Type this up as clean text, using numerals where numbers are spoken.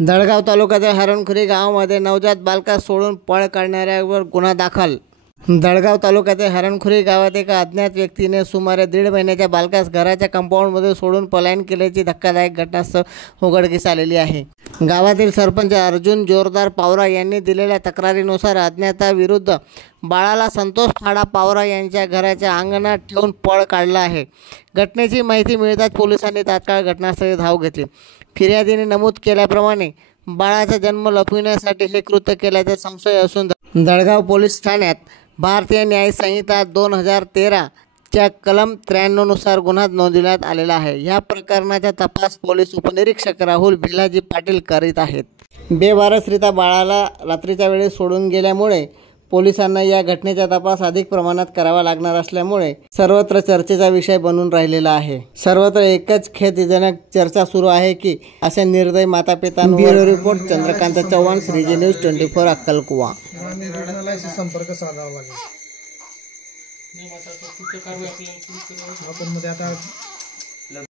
दळगाव तालुक्यातील हरणखुरी गावामध्ये नवजात बालकास सोडून पळ काढणाऱ्यावर गुन्हा दाखल। दळगाव तालुक्यातील हरणखुरी गावात एका अज्ञात व्यक्तीने सुमारे 1.5 महिन्याच्या बालकास घराच्या कंपाऊंडमध्ये सोडून पलायन केल्याची धक्कादायक घटना उघडकीस आलेली आहे। गावातील सरपंच अर्जुन जोरदार पावरा यांनी दिलेल्या तक्रारीनुसार अज्ञाताविरुद्ध बाळाला संतोष ठाडा पावरा यांच्या घराच्या अंगणात ठेवून पळ काढला आहे। घटनेची माहिती मिळताच पोलिसांनी तात्काळ घटनास्थळी धाव घेतली। फिर्यादीने नमूद केल्याप्रमाणे बाळाचा जन्म लपविण्यासाठी हे कृत्य केल्याचा संशय असून दळगाव पोलीस ठाण्यात भारतीय न्याय संहिता 2013 च्या कलम 93 नुसार गुन्हा नोंदवण्यात आलेला आहे। या प्रकरणाचा तपास पोलीस उपनिरीक्षक राहुल भिलाजी पाटील करीत आहेत। बेवारसरित्या बाळाला रात्रीच्या वेळी सोडून गेल्यामुळे पोलिसांना या घटनेचा तपास अधिक प्रमाणात करावा लागणार असल्यामुळे सर्वत्र चर्चेचा विषय बनून राहिलेला आहे। सर्वत्र एकच खेदजनक चर्चा सुरू आहे की अशा निर्दयी मातापितांवर। Bureau report Chandrakant Chavan, Shriji news 24 अक्कलकुवा। संपर्क साधावा लागेल। आपण मध्ये आता